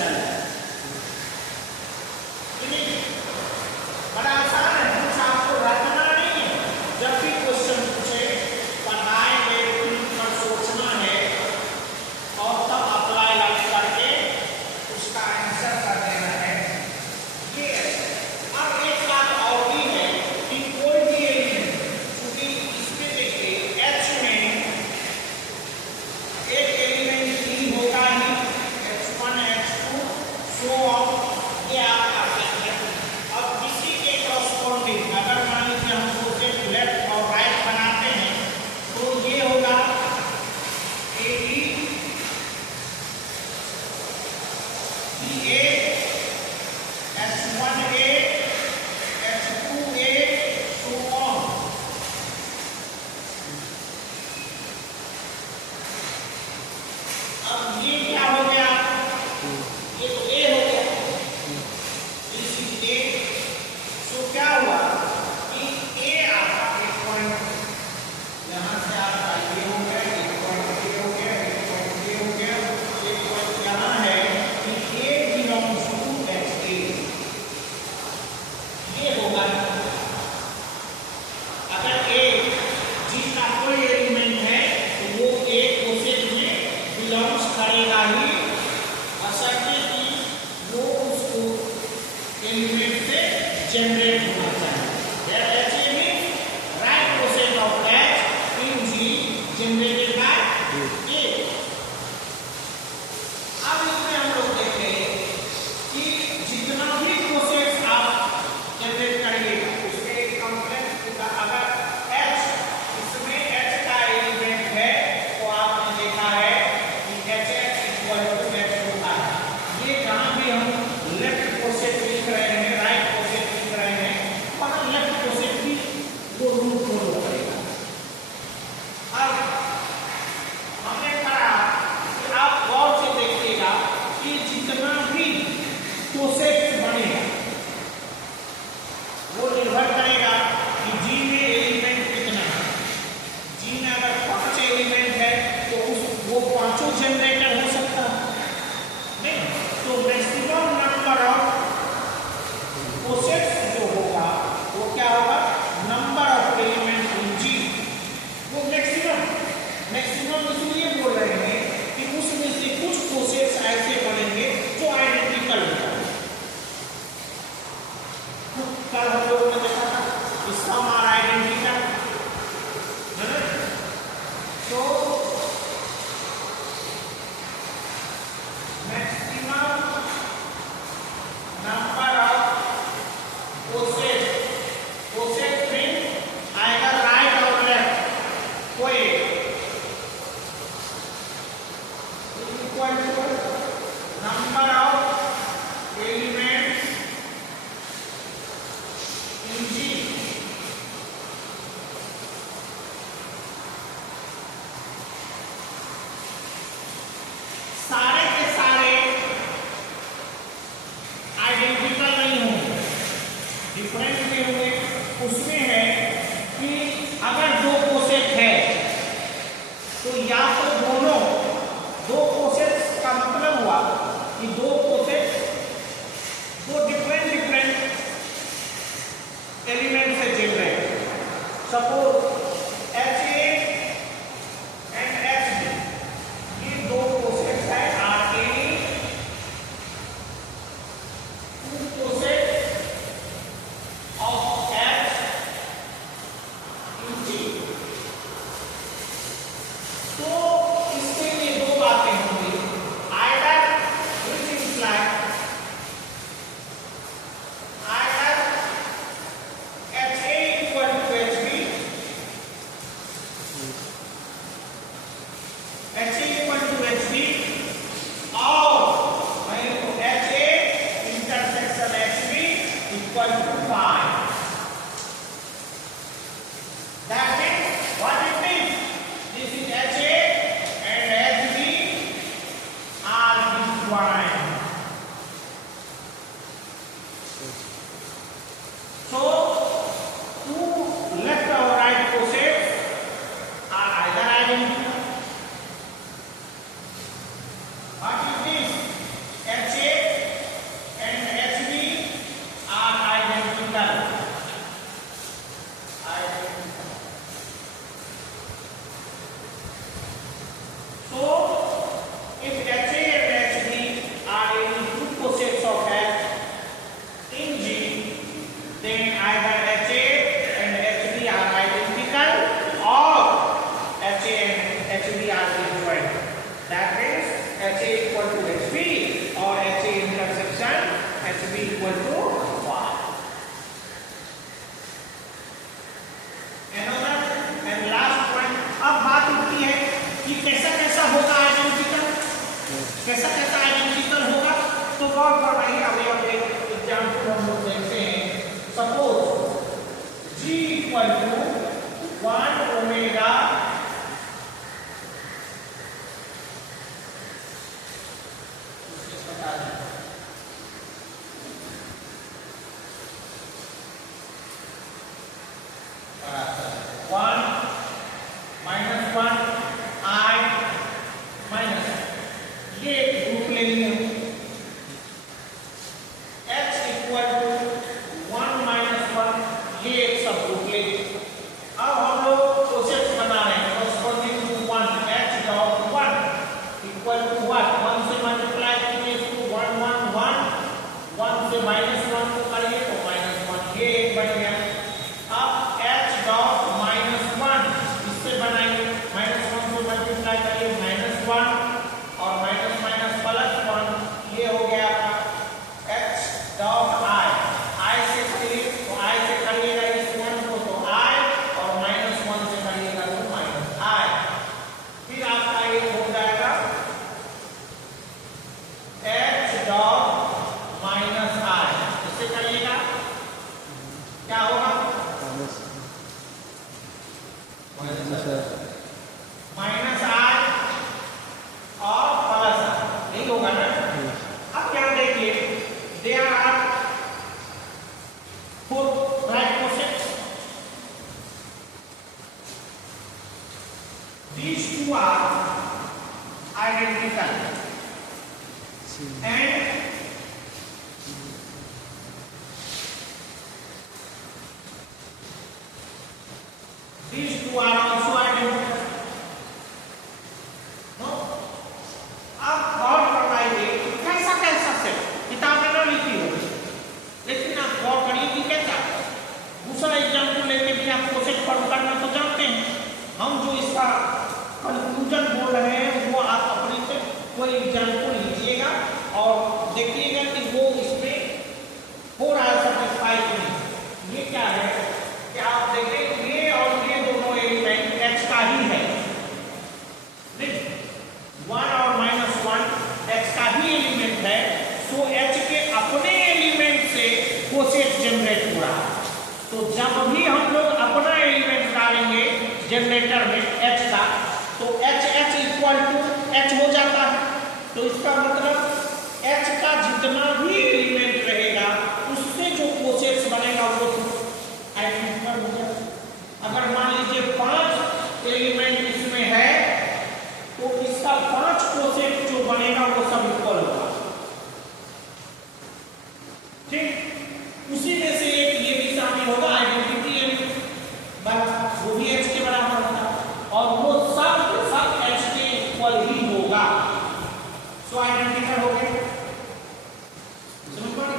Cell है। बड़ा आसान है, कुछ आपको रटना नहीं है। जब भी क्वेश्चन पूछे पढ़ाएंगे पर सोचना है और तब अप्लाई करके उसका आंसर कर देना है। ये अब एक बात और भी है कि कोई भी एलिमेंट, क्योंकि इसमें देखिए H में एक एलिमेंट ही होगा ही, H1 H2 सो ऑन, ये आप कर सकते हैं। अब किसी के कॉरस्पॉन्डिंग अगर मान लीजिए हम सोचे लेफ्ट और राइट बनाते हैं तो ये होगा AE BA H1A H2A so on. अब ये क्या हो गया, ये तो A हो गया, दिस इज A। सो क्या हुआ कि A आपका एक पॉइंट यहाँ से आपका ये हो गया, एक पॉइंट A हो गया, एक पॉइंट A हो गया, एक पॉइंट यहाँ है कि A बिलोंग्स टू HA, ये होगा। अगर A जिसका कोई एलिमेंट है तो वो A कोसेट में बिलोंग्स करेगा ही, बशर्ते कि वो उसको एलिमेंट से जनरेट होना चाहिए। That HA means right coset of H in G generated by A। अब इसमें हम लोग देखें कि जितना भी कोसेट्स आप जनरेट करिएगा उसके कॉम्प्लेक्स, अगर H इसमें H का एलिमेंट है तो आपने देखा है कि HH इक्वल टू H होता है। ये जहां भी हम लेफ्ट कोसेट लिख रहे हैं, राइट कोसेट लिख रहे हैं, वहां लेफ्ट कोसेट भी वो रूल फॉलो करेगा। अब हमने पढ़ा कि आप गौर से देखिएगा कि जितना भी कोसेट बनेगा वो निर्भर करेगा कि G में एलिमेंट कितना है। G में अगर 5 एलिमेंट है तो वो पांचों जनरेटर हो सकता है नहीं, तो मैक्सिमम नंबर ऑफ कोसेट्स जो होगा वो क्या होगा, number of element in G, वो मैक्सिमम इसलिए बोल रहे हैं कि उसमें से कुछ कोसेट्स ऐसे बनेंगे जो आइडेंटिकल होगा। and these two are also identical. No? आप गौर करवाइए कैसा कैसा से किताब में ना लिखी हो, लेकिन आप गौर करिए कि कैसा। दूसरा एग्जाम्पल लेके भी आप कोशिश करना तो जानते हैं। हम जो इसका कंक्लूजन बोल रहे हैं वो आप अपने से कोई एग्जाम्पल लीजिएगा और देखिएगा कि वो इसमें हो रहा है सेटिस्फाई नहीं। ये क्या है कि आप देखें ये और ये दोनों एलिमेंट x का ही है, नहीं 1 और -1 x का ही एलिमेंट है, तो h के अपने एलिमेंट से कोसेट जनरेट हो रहा है। तो जब भी हम लोग अपना एलिमेंट डालेंगे जनरेटर में h का, तो h इक्वल टू h हो जाता है। तो इसका मतलब h का जितना भी एलिमेंट रहेगा उससे जो कोसेट्स बनेगा वो आइडेंटिकल हो जाएगा। अगर मान लीजिए 5 एलिमेंट इसमें है तो इसका 5 कोसेट जो बनेगा वो सब इक्वल होगा, ठीक। उसी में से एक ये भी शामिल होगा आइडेंटिटी एलिमेंट, बस वो भी h के बराबर होगा और वो सब h के इक्वल ही होगा। सो आइडेंटिकल हो गए, समझ पा रहे।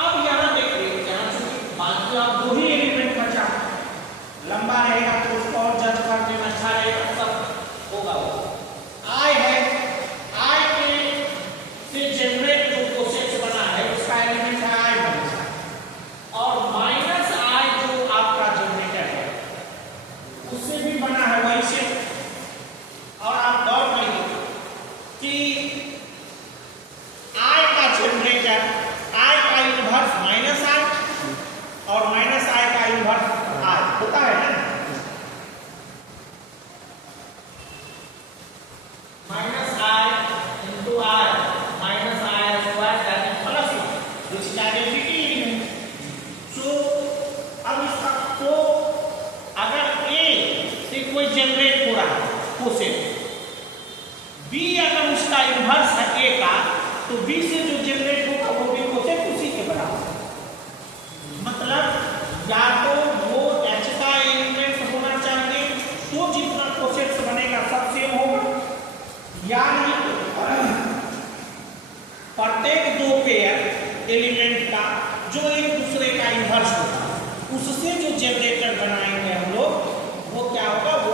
अब यहां देखिए जहां से बाकी आप दो ही एलिमेंट बचा, लंबा रहेगा तो उसको और जज कर देना, अच्छा रहेगा, सब होगा। I है, I के से जनरेट जो कोसेट्स बना है उसका एलिमेंट है I बना, और माइनस I जो आपका जनरेटर है उससे भी बना है वही से। और आप गौर करिए कि I का जनरेटर, I का इन्वर्स -I और -I का इन्वर्स I होता है ना। -I into I minus I square that is plus 1 which is identity element. So अब इसका तो अगर A से कोई जनरेट हो रहा है कोसेट, B अगर उसका इन्वर्स है A का, तो B से जो जनरेट होगा वो भी कोसेट उसी के बराबर। मतलब या तो वो H का एलिमेंट होना चाहिए तो जितना कोसेट्स बनेगा सब सेम होगा, या नहीं प्रत्येक दो पेयर एलिमेंट का जो एक दूसरे का इन्वर्स होगा उससे जो जनरेटर बनाएंगे हम लोग वो क्या होगा, वो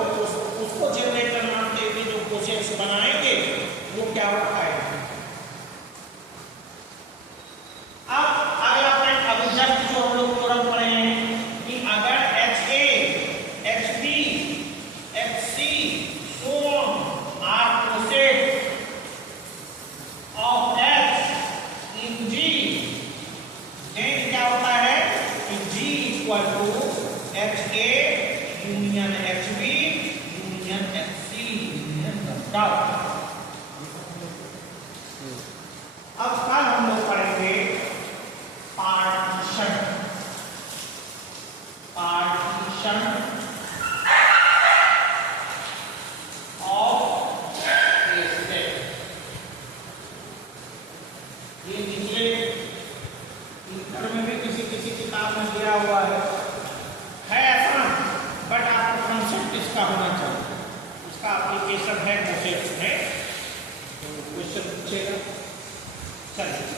उसको जनरेटर मानते हुए जो कोसेट्स बनाएंगे वो क्या होता है। अब अगला पॉइंट अभी जस्ट जो हम लोग तुरंत पढ़े हैं कि अगर HA, HB, HC so on are coset of H in G, then क्या होता है कि G equal to HA union HB union HC union dot। अब कल हम लोग पढ़ेंगे पार्टीशन ऑफ ए सेट। ये निचले इंटर में भी किसी किताब में दिया हुआ है ऐसा, बट आपको कंसेप्ट इसका होना चाहिए, इसका एप्लीकेशन है कोसेट्स में, तो क्वेश्चन पूछेगा। चलिए